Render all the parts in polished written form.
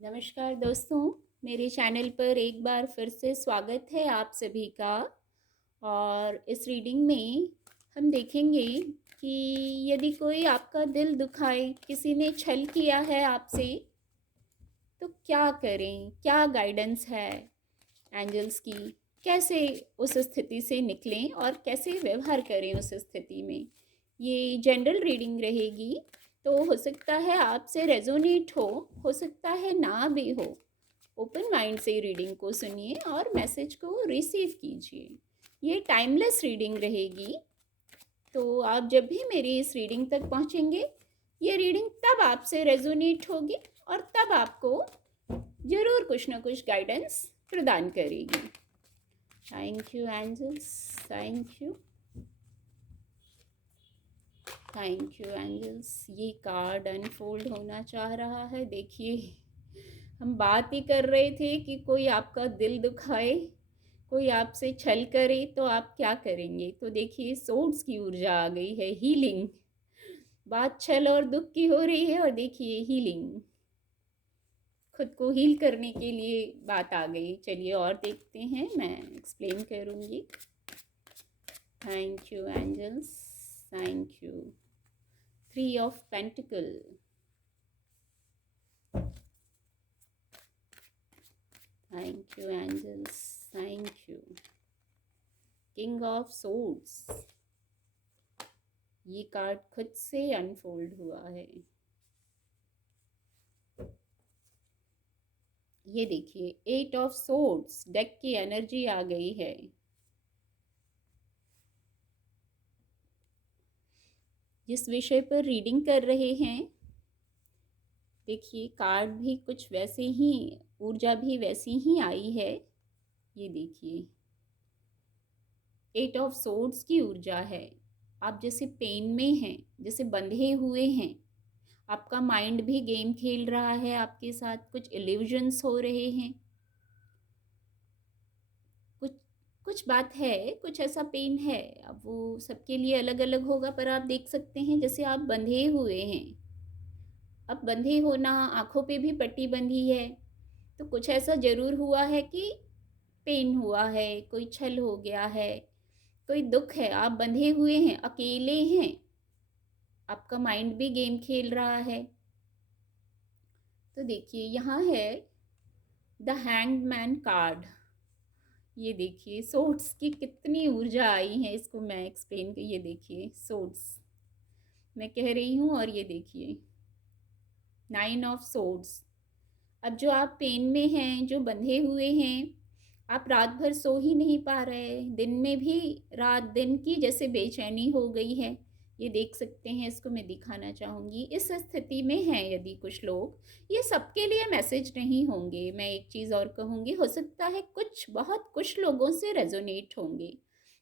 नमस्कार दोस्तों, मेरे चैनल पर एक बार फिर से स्वागत है आप सभी का। और इस रीडिंग में हम देखेंगे कि यदि कोई आपका दिल दुखाए, किसी ने छल किया है आपसे, तो क्या करें, क्या गाइडेंस है एंजल्स की, कैसे उस स्थिति से निकलें और कैसे व्यवहार करें उस स्थिति में। ये जनरल रीडिंग रहेगी, तो हो सकता है आपसे रेजोनेट हो सकता है ना भी हो। ओपन माइंड से रीडिंग को सुनिए और मैसेज को रिसीव कीजिए। ये टाइमलेस रीडिंग रहेगी, तो आप जब भी मेरी इस रीडिंग तक पहुंचेंगे, ये रीडिंग तब आपसे रेजोनेट होगी और तब आपको ज़रूर कुछ ना कुछ गाइडेंस प्रदान करेगी। Thank you angels, thank you, thank you angels. ये कार्ड अनफोल्ड होना चाह रहा है। देखिए, हम बात ही कर रहे थे कि कोई आपका दिल दुखाए, कोई आपसे छल करे तो आप क्या करेंगे। तो देखिए, सोर्ड्स की ऊर्जा आ गई है, हीलिंग। बात छल और दुख की हो रही है और देखिए हीलिंग, खुद को हील करने के लिए बात आ गई। चलिए और देखते हैं, मैं एक्सप्लेन करूँगी। Thank you angels, thank you. 3 of Pentacle, thank you angels, thank you. King of Swords, ये कार्ड खुद से अनफोल्ड हुआ है। ये देखिए, 8 of Swords, डेक की एनर्जी आ गई है। जिस विषय पर रीडिंग कर रहे हैं, देखिए कार्ड भी कुछ वैसे ही, ऊर्जा भी वैसी ही आई है। ये देखिए, 8 of Swords की ऊर्जा है। आप जैसे पेन में हैं, जैसे बंधे हुए हैं, आपका माइंड भी गेम खेल रहा है आपके साथ, कुछ इल्यूजन्स हो रहे हैं, कुछ कुछ बात है, कुछ ऐसा पेन है। अब वो सबके लिए अलग अलग होगा, पर आप देख सकते हैं जैसे आप बंधे हुए हैं। अब बंधे होना, आंखों पे भी पट्टी बंधी है, तो कुछ ऐसा ज़रूर हुआ है कि पेन हुआ है, कोई छल हो गया है, कोई दुख है। आप बंधे हुए हैं, अकेले हैं, आपका माइंड भी गेम खेल रहा है। तो देखिए, यहाँ है द हैंग्ड मैन कार्ड। ये देखिए, सोर्ड्स की कितनी ऊर्जा आई है, इसको मैं एक्सप्लेन कर। ये देखिए, सोर्ड्स मैं कह रही हूँ, और ये देखिए 9 of Swords। अब जो आप पेन में हैं, जो बंधे हुए हैं, आप रात भर सो ही नहीं पा रहे, दिन में भी रात दिन की जैसे बेचैनी हो गई है। ये देख सकते हैं, इसको मैं दिखाना चाहूँगी। इस स्थिति में हैं यदि कुछ लोग, ये सबके लिए मैसेज नहीं होंगे। मैं एक चीज़ और कहूँगी, हो सकता है कुछ, बहुत कुछ लोगों से रेजोनेट होंगे,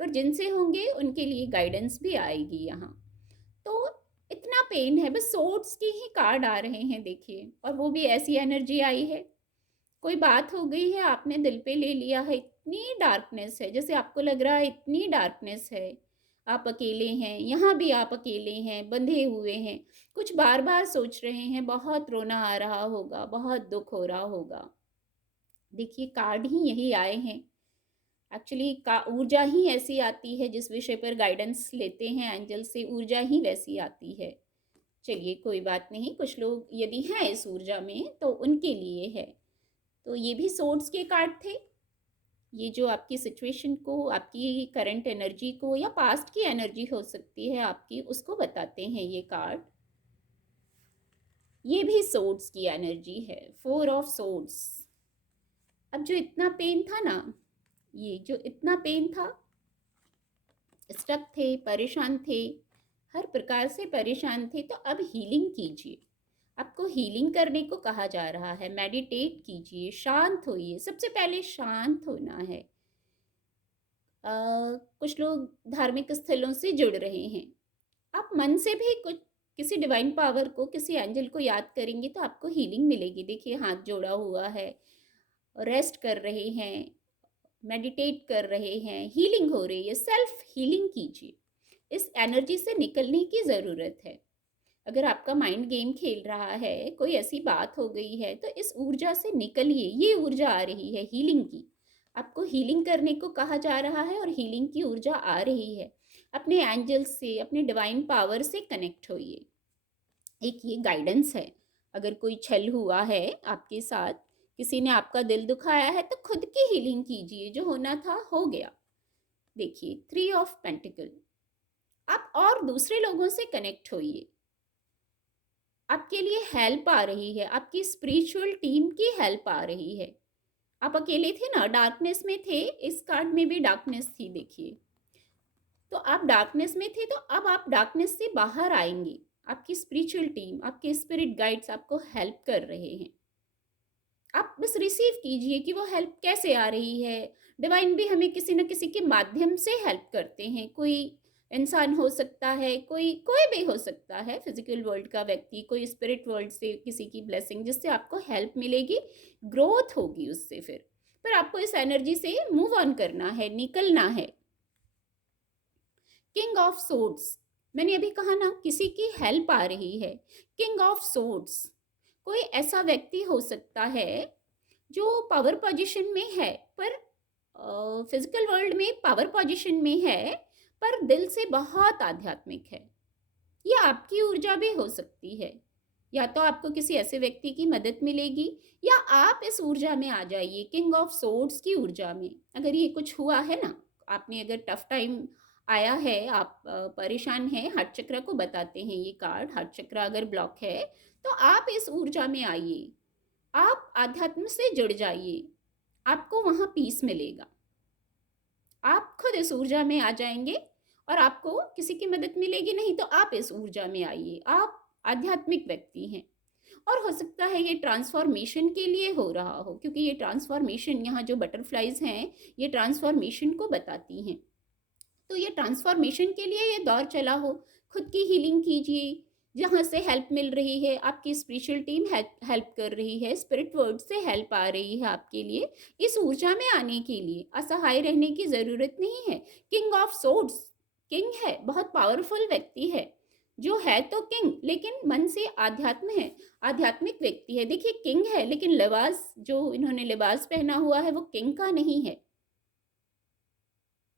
पर जिनसे होंगे उनके लिए गाइडेंस भी आएगी यहाँ। तो इतना पेन है, बस सोर्ड्स की ही कार्ड आ रहे हैं देखिए, और वो भी ऐसी एनर्जी आई है, कोई बात हो गई है, आपने दिल पे ले लिया है, इतनी डार्कनेस है, जैसे आपको लग रहा है इतनी डार्कनेस है, आप अकेले हैं, यहाँ भी आप अकेले हैं, बंधे हुए हैं, कुछ बार बार सोच रहे हैं, बहुत रोना आ रहा होगा, बहुत दुख हो रहा होगा। देखिए, कार्ड ही यही आए हैं। एक्चुअली का ऊर्जा ही ऐसी आती है, जिस विषय पर गाइडेंस लेते हैं एंजल से, ऊर्जा ही वैसी आती है। चलिए कोई बात नहीं, कुछ लोग यदि हैं इस ऊर्जा में तो उनके लिए है। तो ये भी सोर्ड्स के कार्ड थे। ये जो आपकी सिचुएशन को, आपकी करंट एनर्जी को, या पास्ट की एनर्जी हो सकती है आपकी, उसको बताते हैं ये कार्ड। ये भी सोर्ड्स की एनर्जी है, 4 of Swords। अब जो इतना पेन था ना, ये जो इतना पेन था, स्टक थे, परेशान थे, हर प्रकार से परेशान थे, तो अब हीलिंग कीजिए। आपको हीलिंग करने को कहा जा रहा है, मेडिटेट कीजिए, शांत होइए। सबसे पहले शांत होना है। कुछ लोग धार्मिक स्थलों से जुड़ रहे हैं, आप मन से भी कुछ, किसी डिवाइन पावर को, किसी एंजल को याद करेंगे तो आपको हीलिंग मिलेगी। देखिए, हाथ जोड़ा हुआ है, रेस्ट कर रहे हैं, मेडिटेट कर रहे हैं, हीलिंग हो रही है। सेल्फ हीलिंग कीजिए, इस एनर्जी से निकलने की ज़रूरत है। अगर आपका माइंड गेम खेल रहा है, कोई ऐसी बात हो गई है, तो इस ऊर्जा से निकलिए। ये ऊर्जा आ रही है हीलिंग की, आपको हीलिंग करने को कहा जा रहा है और हीलिंग की ऊर्जा आ रही है। अपने एंजल्स से, अपने डिवाइन पावर से कनेक्ट होइए। एक ये गाइडेंस है। अगर कोई छल हुआ है आपके साथ, किसी ने आपका दिल दुखाया है, तो खुद की हीलिंग कीजिए। जो होना था हो गया। देखिए 3 ऑफ पेंटिकल, आप और दूसरे लोगों से कनेक्ट होइए। आपके लिए हेल्प आ रही है, आपकी स्पिरिचुअल टीम की हेल्प आ रही है। आप अकेले थे ना, डार्कनेस में थे, इस कार्ड में भी डार्कनेस थी देखिए। तो आप डार्कनेस में थे, तो अब आप डार्कनेस से बाहर आएंगे। आपकी स्पिरिचुअल टीम, आपके स्पिरिट गाइड्स आपको हेल्प कर रहे हैं। आप बस रिसीव कीजिए कि वो हेल्प कैसे आ रही है। डिवाइन भी हमें किसी न किसी के माध्यम से हेल्प करते हैं। कोई इंसान हो सकता है, कोई कोई भी हो सकता है, फिजिकल वर्ल्ड का व्यक्ति, कोई स्पिरिट वर्ल्ड से किसी की ब्लेसिंग, जिससे आपको हेल्प मिलेगी, ग्रोथ होगी उससे। फिर पर आपको इस एनर्जी से मूव ऑन करना है, निकलना है। किंग ऑफ सोर्ड्स, मैंने अभी कहा ना, किसी की हेल्प आ रही है। किंग ऑफ सोर्ड्स, कोई ऐसा व्यक्ति हो सकता है जो पावर पोजीशन में है, पर फिजिकल वर्ल्ड में पावर पोजीशन में है, पर दिल से बहुत आध्यात्मिक है। या आपकी ऊर्जा भी हो सकती है। या तो आपको किसी ऐसे व्यक्ति की मदद मिलेगी, या आप इस ऊर्जा में आ जाइए, किंग ऑफ सोर्ड्स की ऊर्जा में। अगर ये कुछ हुआ है ना, आपने अगर टफ टाइम आया है, आप परेशान हैं, हार्ट चक्र को बताते हैं ये कार्ड। हार्ट चक्र अगर ब्लॉक है, तो आप इस ऊर्जा में आइए, आप आध्यात्म से जुड़ जाइए, आपको वहाँ पीस मिलेगा। आप खुद इस ऊर्जा में आ जाएंगे और आपको किसी की मदद मिलेगी नहीं, तो आप इस ऊर्जा में आइए। आप आध्यात्मिक व्यक्ति हैं, और हो सकता है ये ट्रांसफॉर्मेशन के लिए हो रहा हो, क्योंकि ये ट्रांसफॉर्मेशन, यहाँ जो बटरफ्लाइज हैं, ये ट्रांसफॉर्मेशन को बताती हैं। तो ये ट्रांसफॉर्मेशन के लिए ये दौर चला हो। खुद की हीलिंग कीजिए, जहाँ से हेल्प मिल रही है, आपकी स्पिरिचुअल टीम हेल्प कर रही है, स्पिरिट वर्ड से हेल्प आ रही है आपके लिए। इस ऊर्जा में आने के लिए असहाय रहने की ज़रूरत नहीं है। किंग ऑफ सोर्ड्स, किंग है, बहुत पावरफुल व्यक्ति है, जो है तो किंग, लेकिन मन से आध्यात्म है, आध्यात्मिक व्यक्ति है। देखिए किंग है, लेकिन लिबास, जो इन्होंने लिबास पहना हुआ है, वो किंग का नहीं है,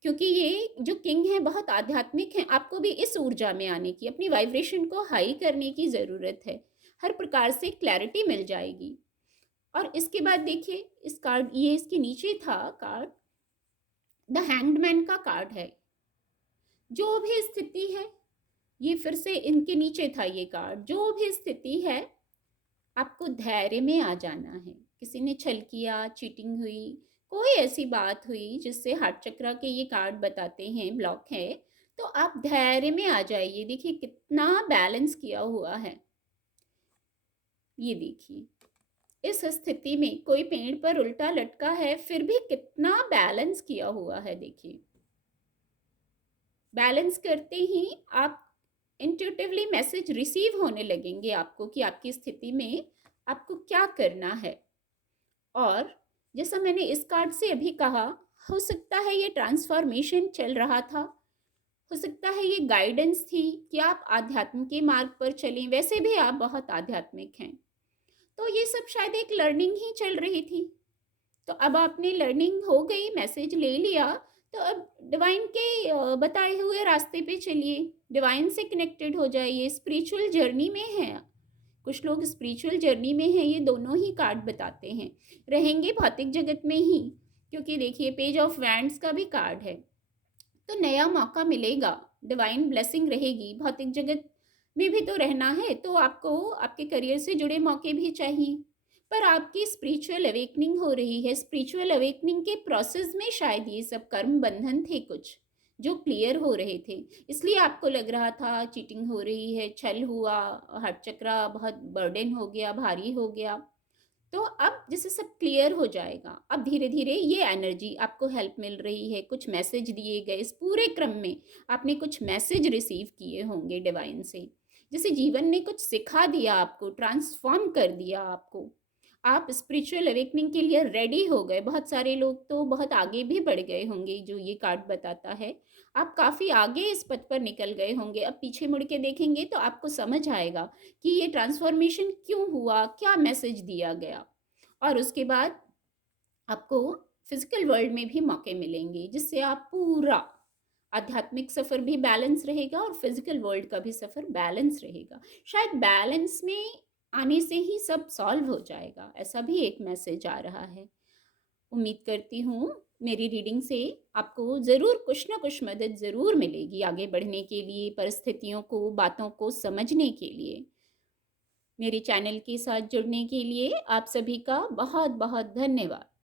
क्योंकि ये जो किंग है बहुत आध्यात्मिक हैं। आपको भी इस ऊर्जा में आने की, अपनी वाइब्रेशन को हाई करने की ज़रूरत है। हर प्रकार से क्लैरिटी मिल जाएगी। और इसके बाद देखिए इस कार्ड, ये इसके नीचे था कार्ड, द हैंग्ड मैन का कार्ड है। जो भी स्थिति है, ये फिर से इनके नीचे था ये कार्ड, जो भी स्थिति है, आपको धैर्य में आ जाना है। किसी ने छल किया, चीटिंग हुई, कोई ऐसी बात हुई जिससे हार्ट चक्र के ये कार्ड बताते हैं ब्लॉक है, तो आप धैर्य में आ जाइए। देखिए कितना बैलेंस किया हुआ है। ये देखिए इस स्थिति में कोई पेड़ पर उल्टा लटका है, फिर भी कितना बैलेंस किया हुआ है। देखिए बैलेंस करते ही आप इंट्यूटिवली मैसेज रिसीव होने लगेंगे आपको, कि आपकी स्थिति में आपको क्या करना है। और जैसा मैंने इस कार्ड से अभी कहा, हो सकता है ये ट्रांसफॉर्मेशन चल रहा था, हो सकता है ये गाइडेंस थी कि आप आध्यात्म के मार्ग पर चलें। वैसे भी आप बहुत आध्यात्मिक हैं, तो ये सब शायद एक लर्निंग ही चल रही थी। तो अब आपने लर्निंग हो गई, मैसेज ले लिया, तो अब डिवाइन के बताए हुए रास्ते पे चलिए, डिवाइन से कनेक्टेड हो जाइए, स्पिरिचुअल जर्नी में है। कुछ लोग स्पिरिचुअल जर्नी में हैं, ये दोनों ही कार्ड बताते हैं। रहेंगे भौतिक जगत में ही, क्योंकि देखिए पेज ऑफ वैंड्स का भी कार्ड है। तो नया मौका मिलेगा, डिवाइन ब्लेसिंग रहेगी। भौतिक जगत में भी तो रहना है, तो आपको आपके करियर से जुड़े मौके भी चाहिए। पर आपकी स्पिरिचुअल अवेकनिंग हो रही है। स्पिरिचुअल अवेकनिंग के प्रोसेस में शायद ये सब कर्म बंधन थे कुछ जो क्लियर हो रहे थे, इसलिए आपको लग रहा था चीटिंग हो रही है, छल हुआ, हार्ट चक्र बहुत बर्डन हो गया, भारी हो गया। तो अब जैसे सब क्लियर हो जाएगा, अब धीरे धीरे ये एनर्जी आपको हेल्प मिल रही है। कुछ मैसेज दिए गए, इस पूरे क्रम में आपने कुछ मैसेज रिसीव किए होंगे डिवाइन से, जैसे जीवन ने कुछ सिखा दिया आपको, ट्रांसफॉर्म कर दिया आपको। आप स्पिरिचुअल अवेकनिंग के लिए रेडी हो गए। बहुत सारे लोग तो बहुत आगे भी बढ़ गए होंगे, जो ये कार्ड बताता है। आप काफ़ी आगे इस पथ पर निकल गए होंगे। अब पीछे मुड़ के देखेंगे तो आपको समझ आएगा कि ये ट्रांसफ़ॉर्मेशन क्यों हुआ, क्या मैसेज दिया गया। और उसके बाद आपको फिज़िकल वर्ल्ड में भी मौके मिलेंगे, जिससे आप पूरा आध्यात्मिक सफ़र भी बैलेंस रहेगा और फिज़िकल वर्ल्ड का भी सफ़र बैलेंस रहेगा। शायद बैलेंस में आने से ही सब सॉल्व हो जाएगा, ऐसा भी एक मैसेज आ रहा है। उम्मीद करती हूँ मेरी रीडिंग से आपको ज़रूर कुछ ना कुछ मदद ज़रूर मिलेगी आगे बढ़ने के लिए, परिस्थितियों को, बातों को समझने के लिए। मेरे चैनल के साथ जुड़ने के लिए आप सभी का बहुत-बहुत धन्यवाद।